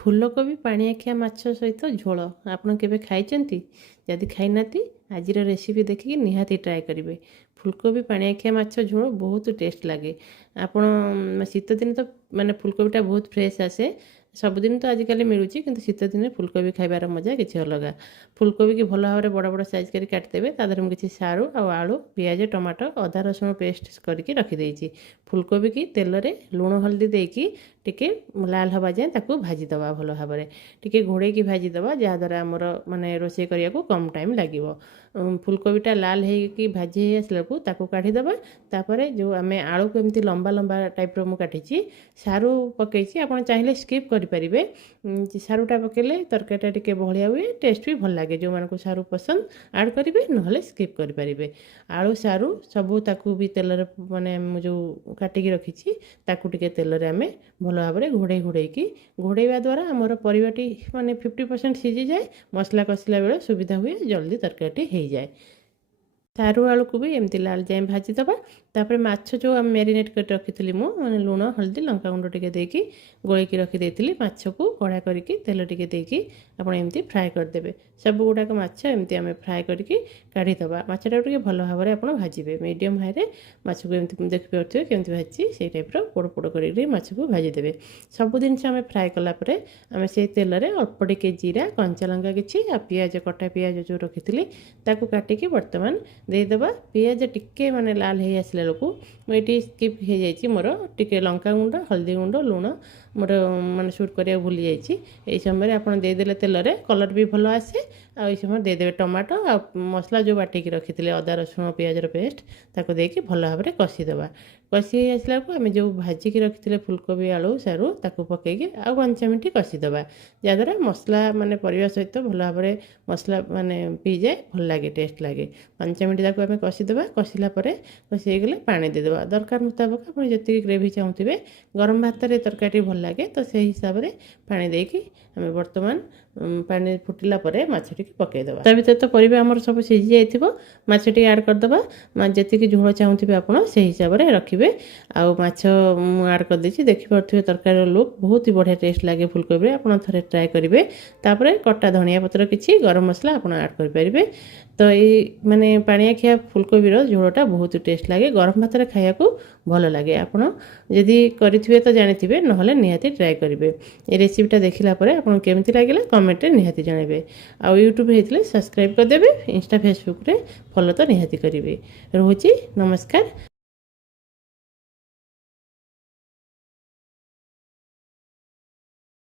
ଫୁଲକୋବି ପାଣିଆଖିଆ ମାଛ ସହିତ ଝୋଳ ଆପଣ କେବେ ଖାଇଛନ୍ତି? ଯଦି ଖାଇନାହାନ୍ତି ଆଜିର ରେସିପି ଦେଖିକି ନିହାତି ଟ୍ରାଏ କରିବେ। ଫୁଲକୋବି ପାଣିଆଖିଆ ମାଛ ଝୋଳ ବହୁତ ଟେଷ୍ଟ ଲାଗେ। ଆପଣ ଶୀତ ଦିନ ତ ମାନେ ଫୁଲକୋବିଟା ବହୁତ ଫ୍ରେଶ୍ ଆସେ। ସବୁଦିନ ତ ଆଜିକାଲି ମିଳୁଛି, କିନ୍ତୁ ଶୀତ ଦିନେ ଫୁଲକୋବି ଖାଇବାର ମଜା କିଛି ଅଲଗା। ଫୁଲକୋବିକି ଭଲ ଭାବରେ ବଡ଼ ବଡ଼ ସାଇଜ୍ କରି କାଟିଦେବେ। ତା ଦେହରେ ମୁଁ କିଛି ସାରୁ ଆଉ ଆଳୁ, ପିଆଜ, ଟମାଟୋ, ଅଦା ରସୁଣ ପେଷ୍ଟ କରିକି ରଖିଦେଇଛି। ଫୁଲକୋବିକି ତେଲରେ ଲୁଣ ହଳଦୀ ଦେଇକି ଟିକେ ଲାଲ ହେବା ଯାଏଁ ତାକୁ ଭାଜିଦେବା ଭଲ ଭାବରେ। ଟିକେ ଘୋଡ଼େଇକି ଭାଜିଦେବା, ଯାହାଦ୍ୱାରା ଆମର ମାନେ ରୋଷେଇ କରିବାକୁ କମ୍ ଟାଇମ୍ ଲାଗିବ। ଫୁଲକୋବିଟା ଲାଲ ହେଇକି ଭାଜି ହେଇ ଆସିଲାକୁ ତାକୁ କାଢ଼ିଦେବା। ତାପରେ ଯେଉଁ ଆମେ ଆଳୁକୁ ଏମିତି ଲମ୍ବା ଲମ୍ବା ଟାଇପ୍ର ମୁଁ କାଟିଛି, ସାରୁ ପକାଇଛି। ଆପଣ ଚାହିଁଲେ ସ୍କିପ୍ କରିପାରିବେ। ସାରୁଟା ପକାଇଲେ ତରକାରୀଟା ଟିକେ ବହଳିଆ ହୁଏ, ଟେଷ୍ଟ ବି ଭଲ ଲାଗେ। ଯେଉଁମାନଙ୍କୁ ସାରୁ ପସନ୍ଦ ଆଡ଼୍ କରିବେ, ନହେଲେ ସ୍କିପ୍ କରିପାରିବେ। ଆଳୁ ସାରୁ ସବୁ ତାକୁ ବି ତେଲରେ ମାନେ ମୁଁ ଯେଉଁ କାଟିକି ରଖିଛି ତାକୁ ଟିକେ ତେଲରେ ଆମେ ଭଲ ଭାବରେ ଘୋଡ଼େଇକି ଘୋଡ଼େଇବା ଦ୍ୱାରା ଆମର ପରିବାଟି ମାନେ 50% ସିଝିଯାଏ। ମସଲା କଷିଲା ବେଳେ ସୁବିଧା ହୁଏ, ଜଲ୍ଦି ତରକାରୀଟି ହେଇଯାଏ। ସାରୁ ଆଳୁକୁ ବି ଏମିତି ଲାଲ ଯାଏଁ ଭାଜିଦେବା। ତାପରେ ମାଛ ଯେଉଁ ଆମେ ମ୍ୟାରିନେଟ୍ କରି ରଖିଥିଲି, ମୁଁ ମାନେ ଲୁଣ ହଳଦୀ ଲଙ୍କାଗୁଣ୍ଡ ଟିକେ ଦେଇକି ଗୋଳେଇକି ରଖିଦେଇଥିଲି, ମାଛକୁ କଢ଼ା କରିକି ତେଲ ଟିକେ ଦେଇକି ଆପଣ ଏମିତି ଫ୍ରାଏ କରିଦେବେ। ସବୁ ଗୁଡ଼ାକ ମାଛ ଏମିତି ଆମେ ଫ୍ରାଏ କରିକି କାଢ଼ିଦେବା। ମାଛଟାକୁ ଟିକେ ଭଲ ଭାବରେ ଆପଣ ଭାଜିବେ। ମିଡ଼ିୟମ୍ ହାଇରେ ମାଛକୁ ଏମିତି ଦେଖିପାରୁଥିବେ କେମିତି ଭାଜିଛି, ସେଇ ଟାଇପ୍ର ପୋଡ଼ ପୋଡ଼ କରିକି ମାଛକୁ ଭାଜିଦେବେ। ସବୁ ଜିନିଷ ଆମେ ଫ୍ରାଏ କଲା ପରେ ଆମେ ସେଇ ତେଲରେ ଅଳ୍ପ ଟିକେ ଜିରା, କଞ୍ଚା ଲଙ୍କା କିଛି ଆଉ ପିଆଜ, କଟା ପିଆଜ ଯେଉଁ ରଖିଥିଲି ତାକୁ କାଟିକି ବର୍ତ୍ତମାନ ଦେଇଦେବା। ପିଆଜ ଟିକେ ମାନେ ଲାଲ ହେଇ ଆସିଲା ବେଳକୁ ମୁଁ ଏଠି ସ୍କିପ୍ ହେଇଯାଇଛି, ମୋର ଟିକେ ଲଙ୍କାଗୁଣ୍ଡ, ହଳଦୀ ଗୁଣ୍ଡ, ଲୁଣ ମୋର ମାନେ ସୁଟ୍ କରିବାକୁ ଭୁଲି ଯାଇଛି। ଏହି ସମୟରେ ଆପଣ ଦେଇଦେଲେ ତେଲରେ କଲର୍ ବି ଭଲ ଆସେ। ଆଉ ଏହି ସମୟରେ ଦେଇଦେବେ ଟମାଟୋ ଆଉ ମସଲା ଯେଉଁ ବାଟିକି ରଖିଥିଲେ ଅଦା ରସୁଣ ପିଆଜର ପେଷ୍ଟ, ତାକୁ ଦେଇକି ଭଲ ଭାବରେ କଷିଦେବା। କଷି ହେଇ ଆସିଲାକୁ ଆମେ ଯେଉଁ ଭାଜିକି ରଖିଥିଲେ ଫୁଲକୋବି ଆଳୁ ସାରୁ ତାକୁ ପକାଇକି ଆଉ 5 ମିନିଟ୍ କଷିଦେବା, ଯାହାଦ୍ୱାରା ମସଲା ମାନେ ପରିବା ସହିତ ଭଲ ଭାବରେ ମସଲା ମାନେ ପିଇଯାଏ, ଭଲ ଲାଗେ, ଟେଷ୍ଟ ଲାଗେ। 5 ମିନିଟ୍ ତାକୁ ଆମେ କଷିଦେବା। କଷିଲା ପରେ କଷି ହେଇଗଲେ ପାଣି ଦେଇଦେବା ଦରକାର ମୁତାବକ। ଆପଣ ଯେତିକି ଗ୍ରେଭି ଚାହୁଁଥିବେ, ଗରମ ଭାତରେ ତରକାରୀ ଭଲ ଲାଗେ ତ ସେହି ହିସାବରେ ପାଣି ଦେଇକି ଆମେ ବର୍ତ୍ତମାନ ପାଣି ଫୁଟିଲା ପରେ ମାଛଟିକି ପକାଇଦେବା। ତା ଭିତରେ ତ ପରିବା ଆମର ସବୁ ସିଝି ଯାଇଥିବ, ମାଛଟି ଆଡ଼୍ କରିଦେବା। ଯେତିକି ଝୋଳ ଚାହୁଁଥିବେ ଆପଣ ସେହି ହିସାବରେ ରଖିବେ। ଆଉ ମାଛ ମୁଁ ଆଡ଼୍ କରିଦେଇଛି, ଦେଖିପାରୁଥିବେ ତରକାରୀର ଲୁକ୍ ବହୁତ ହି ବଢ଼ିଆ ଟେଷ୍ଟ ଲାଗେ ଫୁଲକୋବିରେ। ଆପଣ ଥରେ ଟ୍ରାଏ କରିବେ। ତାପରେ କଟା ଧନିଆ ପତ୍ର କିଛି, ଗରମ ମସଲା ଆପଣ ଆଡ଼୍ କରିପାରିବେ। ତ ଏଇ ମାନେ ପାଣିଆଖିଆ ଫୁଲକୋବିର ଝୋଳଟା ବହୁତ ଟେଷ୍ଟ ଲାଗେ, ଗରମ ଭାତରେ ଖାଇବାକୁ ଭଲ ଲାଗେ। ଆପଣ ଯଦି କରିଥିବେ ତ ଜାଣିଥିବେ, ନହେଲେ ନିହାତି ଟ୍ରାଏ କରିବେ। এই ରେସିପିଟା ଦେଖିଲା ପରେ ଆପଣଙ୍କୁ କେମିତି ଲାଗିଲା କମେଣ୍ଟରେ ନିହାତି ଜଣାଇବେ। ଆଉ ୟୁଟ୍ୟୁବ୍ ହେଇଥିଲେ ସବସ୍କ୍ରାଇବ୍ କରିଦେବେ, ଇନଷ୍ଟା ଫେସବୁକ୍ରେ ଫଲୋ ତ ନିହାତି କରିବେ। ରହୁଛି, ନମସ୍କାର।